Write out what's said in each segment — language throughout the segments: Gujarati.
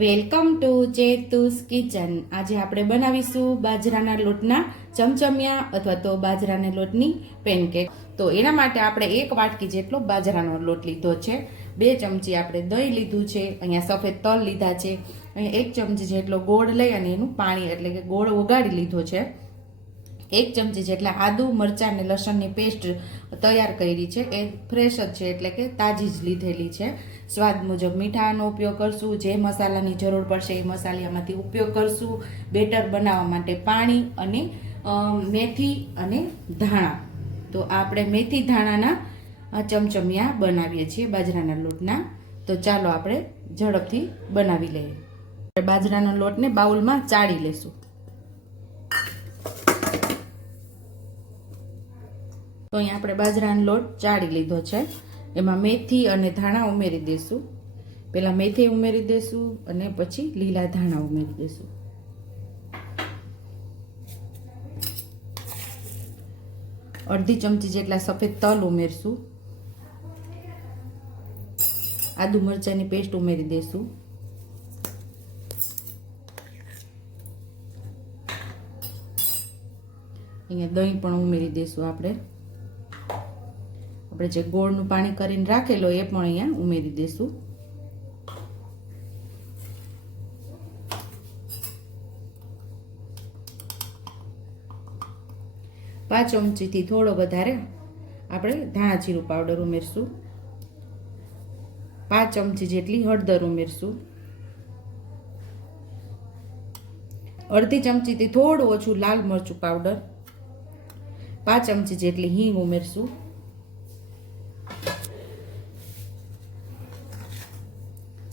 Welcome to ચેતુસ kitchen. આજે આપણે બનાવીશું બાજરાના લોટના ચમચમિયા અથવા તો બાજરાના લોટની પેનકેક તો એના માટે આપણે એક વાટકી જેટલો બાજરાનો લોટ લીધો છે. બે ચમચી આપણે દહીં લીધું છે. અહીંયા સફેદ તલ લીધા છે. અહીંયા એક ચમચી જેટલો ગોળ લઈ અને એનું પાણી એટલે કે ગોળ ઓગાળી લીધો છે. એક ચમચી જેટલા આદુ, મરચાં અને લસણની પેસ્ટ તૈયાર કરી છે. એ ફ્રેશ જ છે, એટલે કે તાજી જ લીધેલી છે. સ્વાદ મુજબ મીઠાનો ઉપયોગ કરશું, જે મસાલાની જરૂર પડશે એ મસાલામાંથી ઉપયોગ કરશું. બેટર બનાવવા માટે પાણી અને મેથી અને ધાણા. તો આપણે મેથી ધાણાના ચમચમિયા બનાવીએ છીએ બાજરાના લોટના. તો ચાલો આપણે ઝડપથી બનાવી લઈએ. બાજરાના લોટને બાઉલમાં ચાળી લેશું. તો અહીંયા આપણે બાજરાનો લોટ ચાળી લીધો છે. એમાં મેથી અને ધાણા ઉમેરી દઈશું પહેલાં મેથી ઉમેરી દઈશું અને પછી લીલા ધાણા ઉમેરી દઈશું અડધી ચમચી જેટલા સફેદ તલ ઉમેરશું. આદુ મરચાંની પેસ્ટ ઉમેરી દઈશું અહીંયા દહીં પણ ઉમેરી દઈશું આપણે. આપણે જે ગોળનું પાણી કરીને રાખેલો એ પણ અહીંયા ઉમેરી દઈશું પાંચ ચમચીથી થોડો વધારે આપણે ધાણા જીરું પાવડર ઉમેરશું. પાંચ ચમચી જેટલી હળદર ઉમેરશું. અડધી ચમચીથી થોડું ઓછું લાલ મરચું પાવડર. પાંચ ચમચી જેટલી હિંગ ઉમેરશું.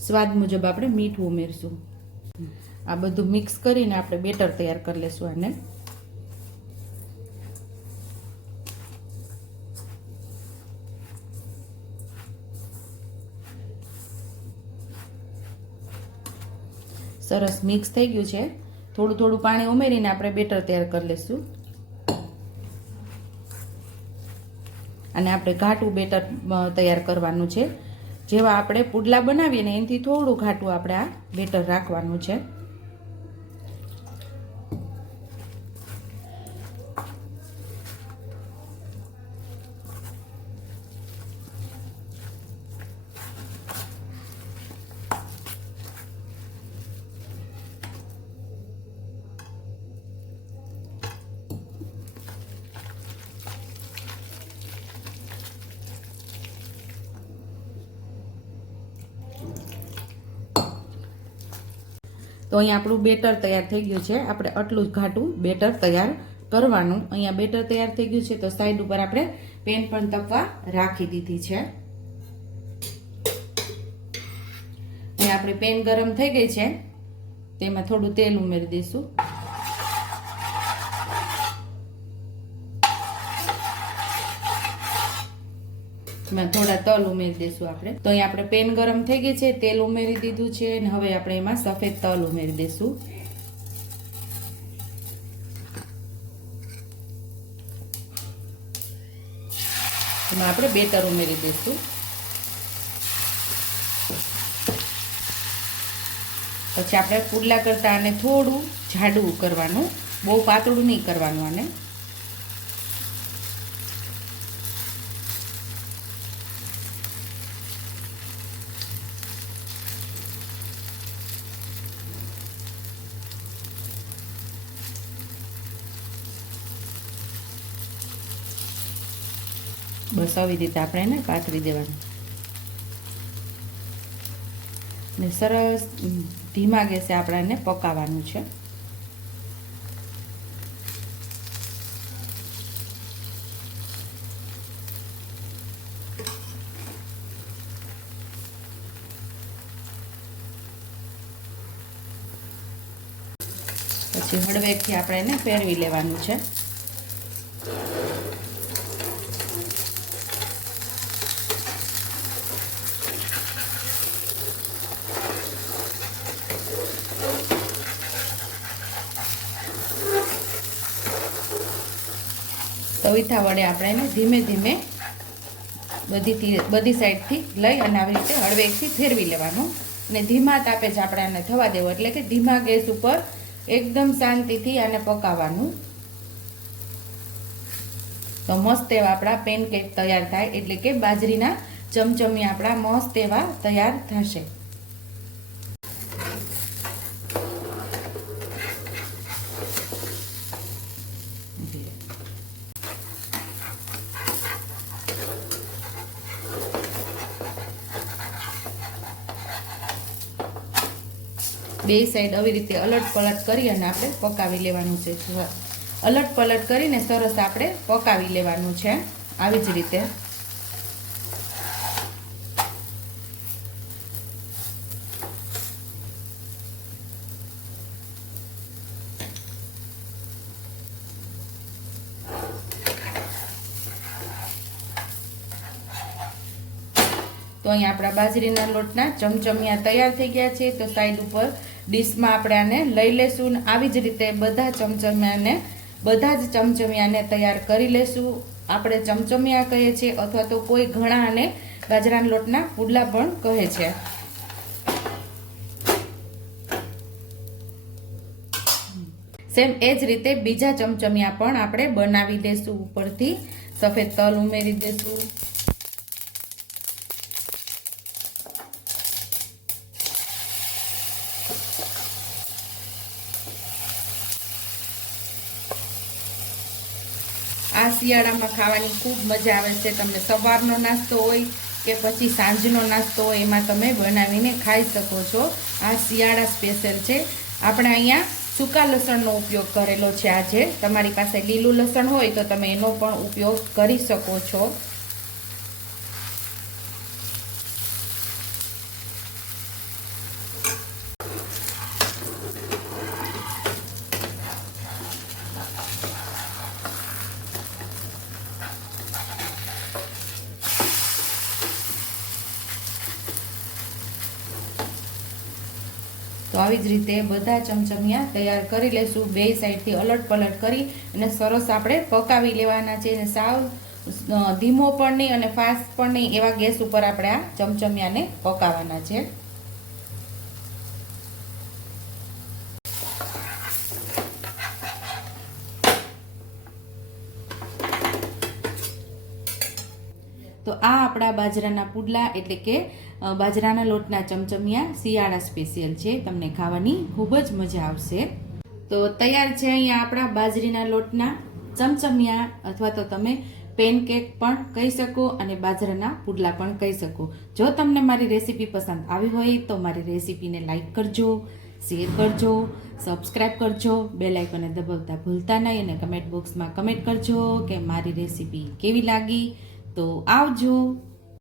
સ્વાદ મુજબ આપણે મીઠું ઉમેરશું. આ બધું મિક્સ કરીને આપણે બેટર તૈયાર કરી લેશું આને. સરસ મિક્સ થઈ ગયું છે. થોડું થોડું પાણી ઉમેરીને આપણે બેટર તૈયાર કરી લઈશું અને આપણે ઘાટું બેટર તૈયાર કરવાનું છે. જેવા આપણે પુડલા બનાવીએ ને એનાથી થોડું ઘાટું આપણે આ બેટર રાખવાનું છે. તો અહીંયા આપણું બેટર તૈયાર થઈ ગયું છે. આપણે આટલું જ ઘાટું બેટર તૈયાર કરવાનું. અહીંયા બેટર તૈયાર થઈ ગયું છે તો સાઈડ ઉપર આપણે પેન પણ તપવા રાખી દીધી છે. અહીંયા આપણી પેન ગરમ થઈ ગઈ છે. તેમાં થોડું તેલ ઉમેરી દઈશું. એમાં થોડા તલ ઉમેરી દઈશું આપણે. તો અહીં આપણે પેન ગરમ થઈ ગઈ છે, તેલ ઉમેરી દીધું છે અને હવે આપણે એમાં સફેદ તલ ઉમેરી દઈશું એમાં આપણે બેટર ઉમેરી દઈશું પછી આપણે પુડલા કરતાં આને થોડું જાડું કરવાનું, બહુ પાતળું નહીં કરવાનું આને. બસ આવી રીતે આપણે એને પાથરી દેવાનું. ને સરસ ધીમા ગેસે આપણે એને પકાવવાનું છે. પછી હળવેકથી આપણે એને ફેરવી લેવાનું છે. તવીથા વડે આપણે એને ધીમે ધીમે બધી બધી સાઈડથી લઈ અને આવી રીતે હળવેકથી ફેરવી લેવાનું. અને ધીમા તાપે જ આપણે આને થવા દેવું, એટલે કે ધીમા ગેસ ઉપર એકદમ શાંતિથી આને પકાવવાનું. તો મસ્ત એવા આપણા પેનકેક તૈયાર થાય, એટલે કે બાજરીના ચમચમી આપણા મસ્ત એવા તૈયાર થશે. બે સાઈડ આવી રીતે અલટ પલટ કરી અને આપણે પકાવી લેવાનું છે. અલટ પલટ કરીને સરસ આપણે પકાવી લેવાનું છે. આવી જ રીતે. તો અહીંયા આપણા બાજરીના લોટના ચમચમિયા તૈયાર થઈ ગયા છે. તો સાઈડ ઉપર ડીશમાં આપણે આને લઈ લેશું આવી જ રીતે બધા ચમચમિયાને બધા જ ચમચમિયાને તૈયાર કરી લેશું. આપણે ચમચમિયા કહીએ છીએ અથવા તો કોઈ ઘણા અને બાજરાના લોટના પુડલા પણ કહે છે. સેમ એ જ રીતે બીજા ચમચમિયા પણ આપણે બનાવી દેશું ઉપરથી. સફેદ તલ ઉમેરી દેશું. આ શિયાળામાં ખાવાની ખૂબ મજા આવે છે. તમને સવારનો નાસ્તો હોય કે પછી સાંજનો નાસ્તો હોય, એમાં તમે બનાવીને ખાઈ શકો છો. આ શિયાળા સ્પેશિયલ છે. આપણે અહીંયા સૂકા લસણનો ઉપયોગ કરેલો છે આજે. તમારી પાસે લીલું લસણ હોય તો તમે એનો પણ ઉપયોગ કરી શકો છો. તો આવી જ રીતે બધા ચમચમિયા તૈયાર કરી લેશું. બે સાઈડથી અલટ પલટ કરી અને સરસ આપણે પકાવી લેવાના છે. અને સાવ ધીમો પણ નહીં અને ફાસ્ટ પણ નહીં એવા ગેસ ઉપર આપણે આ ચમચમિયાને પકાવવાના છે. તો આ આપણા બાજરાના પુડલા એટલે કે બાજરાના લોટના ચમચમિયા શિયાળા સ્પેશિયલ છે. તમને ખાવાની ખૂબ જ મજા આવશે. તો તૈયાર છે અહીંયા આપણા બાજરીના લોટના ચમચમિયા અથવા તો તમે પેનકેક પણ કહી શકો અને બાજરાના પુડલા પણ કહી શકો. જો તમને મારી રેસીપી પસંદ આવી હોય તો મારી રેસીપીને લાઇક કરજો શેર કરજો સબસ્ક્રાઈબ કરજો બેલ આઇકોને દબાવતા ભૂલતા નહીં અને કમેન્ટ બોક્સમાં કમેન્ટ કરજો કે મારી રેસીપી કેવી લાગી. તો આવજો